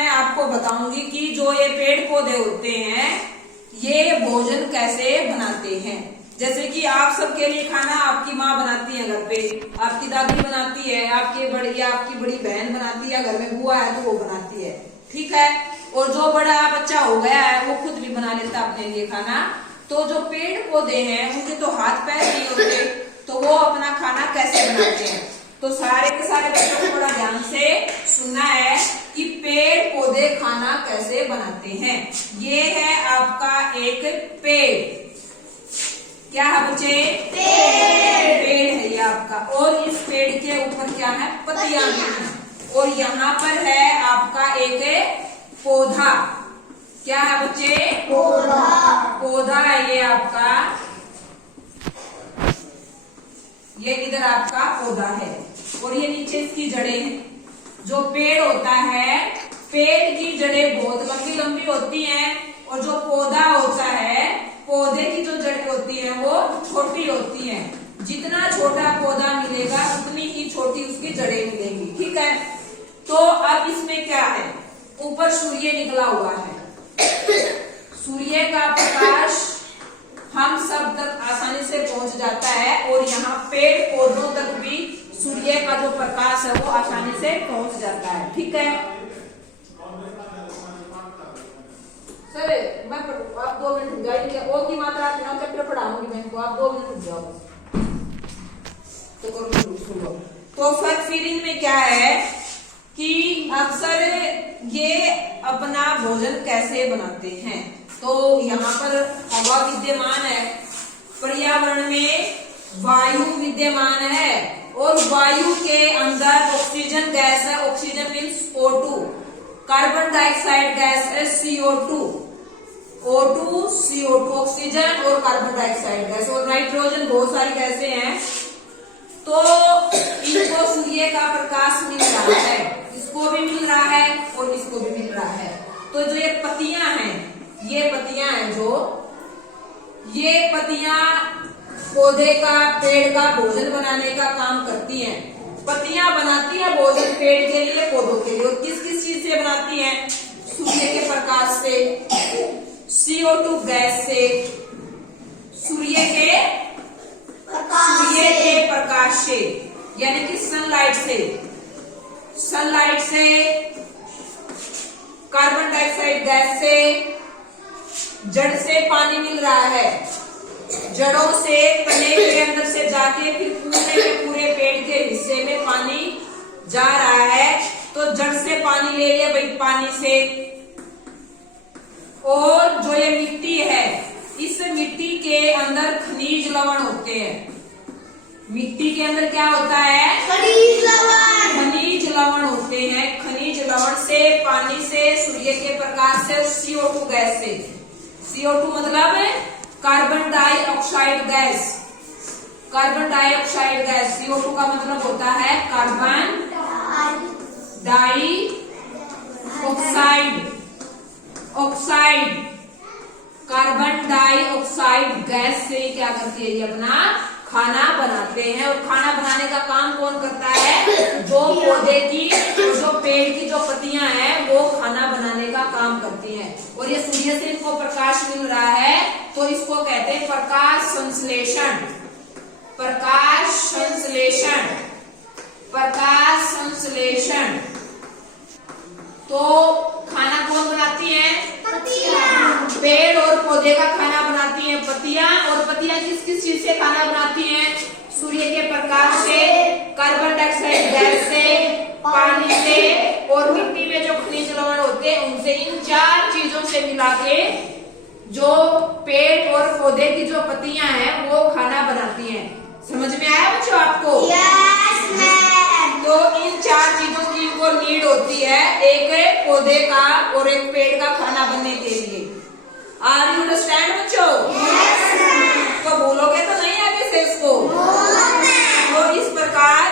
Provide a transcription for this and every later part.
मैं आपको बताऊंगी कि जो ये पेड़ पौधे होते हैं ये भोजन कैसे बनाते हैं। जैसे कि आप सबके लिए खाना आपकी माँ बनाती है घर पे, आपकी दादी बनाती है, आपकी बड़ी बहन बनाती है, घर में बुआ है तो वो बनाती है, ठीक है। और जो बड़ा बच्चा हो गया है वो खुद भी बना लेता है अपने लिए खाना। तो जो पेड़ पौधे हैं उनके तो हाथ पैर नहीं होते, तो वो अपना खाना कैसे बनाते हैं। तो सारे के सारे बच्चों को थोड़ा ध्यान से सुनना है कि पेड़ पौधे खाना कैसे बनाते हैं। ये है आपका एक पेड़, क्या है बच्चे? पेड़ है ये आपका। और इस पेड़ के ऊपर क्या है? पत्तियां हैं। और यहाँ पर है आपका एक पौधा, क्या है बच्चे? पौधा है ये आपका, ये इधर आपका पौधा है और ये नीचे इसकी जड़ें हैं। जो पेड़ होता है, पेड़ की जड़ें बहुत लंबी लंबी होती हैं और जो पौधा होता है, पौधे की जो जड़ें होती हैं वो छोटी होती हैं। जितना छोटा पौधा मिलेगा उतनी ही छोटी उसकी जड़ें मिलेंगी, ठीक है। तो अब इसमें क्या है? ऊपर सूर्य निकला हुआ है, सूर्य का प्रकाश हम सब तक आसानी से पहुंच जाता है और यहाँ पेड़ पौधों तक भी सूर्य का जो प्रकाश है वो आसानी से पहुंच जाता है, ठीक है। सर आप 2 मिनट रुक जाइए, ओ की मात्रा चैप्टर पढ़ाऊंगी मैं इनको, आप 2 मिनट रुक जाओ। तो करो शुरू। तो फर्क फीलिंग में क्या है कि अक्सर ये अपना भोजन कैसे बनाते हैं। तो यहाँ पर हवा विद्यमान है, पर्यावरण में वायु विद्यमान है और वायु के अंदर ऑक्सीजन गैस है, oxygen means O2, carbon dioxide gas है CO2, O2 CO2 ऑक्सीजन और कार्बन डाइऑक्साइड गैस, और नाइट्रोजन, बहुत सारी गैसें हैं। तो इनको सूर्य का प्रकाश मिल रहा है, इसको भी मिल रहा है और इसको भी मिल रहा है। तो जो ये पत्तियां हैं, ये पत्तियां हैं, जो ये पत्तियां पौधे का, पेड़ का भोजन बनाने का काम करती हैं। पत्तियां बनाती है भोजन पेड़ के लिए, पौधों के लिए। और किस किस चीज से बनाती हैं? सूर्य के प्रकाश से, CO2 गैस से, सूर्य के प्रकाश से, यानी कि सनलाइट से, कार्बन डाइऑक्साइड गैस से, जड़ से पानी मिल रहा है, जड़ों से तने के अंदर से जाके फिर पूरे के पूरे पेड़ के हिस्से में पानी जा रहा है। तो जड़ से पानी ले लिया भाई, पानी से। और जो ये मिट्टी है, इस मिट्टी के अंदर खनिज लवण होते हैं। मिट्टी के अंदर क्या होता है? खनिज लवण होते हैं। खनिज लवण से, पानी से, सूर्य के प्रकाश से, CO2 गैस से। CO2 मतलब है carbon dioxide gas, carbon dioxide gas. CO2 का मतलब होता है carbon dioxide, carbon dioxide gas से क्या करती है? ये अपना खाना बनाते हैं। और खाना बनाने का काम कौन करता है? जो पौधे की, जो पेड़ की जो पत्तियां हैं वो खाना बनाने का काम करती हैं। और ये सूर्य से इनको प्रकाश मिल रहा है तो इसको कहते हैं प्रकाश संश्लेषण, प्रकाश संश्लेषण, प्रकाश संश्लेषण। तो खाना कौन बनाती है? पेड़ और पौधे का खाना बनाती हैं पत्तियां। और पत्तियां किस किस चीज से खाना बनाती हैं? सूर्य के प्रकाश से, कार्बन डाइऑक्साइड गैस से, पानी से और मिट्टी में जो खनिज लवण होते हैं उनसे। इन 4 चीजों से मिला के जो पेड़ और पौधे की जो पत्तियां हैं वो खाना बनाती हैं। समझ में आया बच्चों आपको? Yes ma'am. तो इन 4 चीजों की इनको नीड होती है, एक पौधे का और एक पेड़ का खाना बनने के लिए। आर यू अंडरस्टैंड बच्चों? Yes ma'am. तो भूलोगे तो नहीं आगे से इसको? तो इस प्रकार।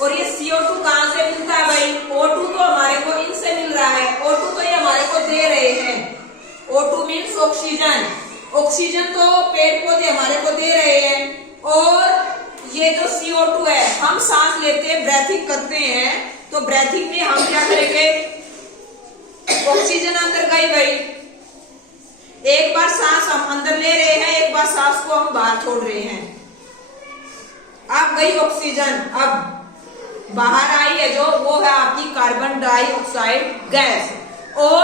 और ये CO2 कहाँ से मिलता है भाई? O2 तो हमारे को इनसे मिल रहा है, O2 तो ये हमारे को दे रहे हैं। O2 मीन्स ऑक्सीजन, ऑक्सीजन तो पेड़ पौधे हमारे को दे रहे हैं। और ये जो CO2 है, हम सांस लेते हैं, ब्रेथिंग करते हैं। तो ब्रेथिंग में हम क्या करेंगे? ऑक्सीजन अंदर गई भाई, एक बार सांस हम अंदर ले रहे हैं, एक बार सांस को हम बाहर छोड़ रहे हैं। अब गई ऑक्सीजन, अब बाहर आई है जो, वो है आपकी कार्बन डाइऑक्साइड गैस, और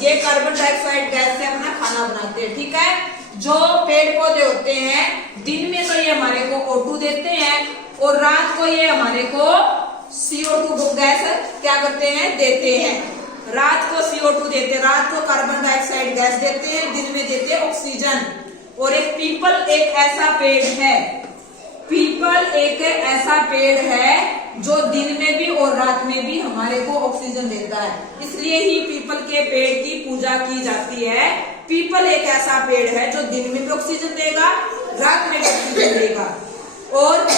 ये कार्बन डाइऑक्साइड गैस से अपना खाना बनाते हैं। ठीक है, जो पेड़ पौधे होते हैं दिन में तो ये हमारे को O2 देते हैं, और रात को ये हमारे को CO2 गैस क्या करते हैं, देते हैं। रात को CO2 देते हैं, रात को कार्बन डाइऑक्साइड गैस देते हैं, दिन में देते हैं ऑक्सीजन। और एक पीपल एक ऐसा पेड़ है, पीपल एक ऐसा पेड़ है जो दिन में भी और रात में भी हमारे को ऑक्सीजन देता है, इसलिए ही पीपल के पेड़ की पूजा की जाती है। पीपल एक ऐसा पेड़ है जो दिन में भी ऑक्सीजन देगा, रात में भी ऑक्सीजन देगा, और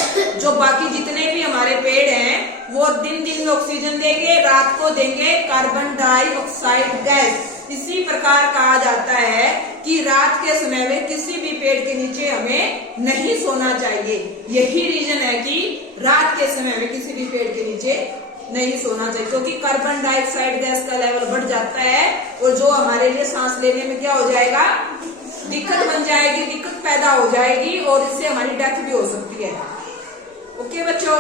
जो बाकी जितने भी हमारे पेड़ हैं वो दिन में ऑक्सीजन देंगे, रात को देंगे कार्बन डाइऑक्साइड गैस। इसी प्रकार कहा जाता है कि रात के समय में किसी भी पेड़ के नीचे हमें नहीं सोना चाहिए। यही रीजन है कि रात के समय में किसी भी पेड़ के नीचे नहीं सोना चाहिए, क्योंकि कार्बन डाइऑक्साइड गैस का लेवल बढ़ जाता है, और जो हमारे लिए सांस लेने में क्या हो जाएगा, दिक्कत बन जाएगी, दिक्कत पैदा हो जाएगी, और इससे हमारी डेथ भी हो सकती है। ओके बच्चों।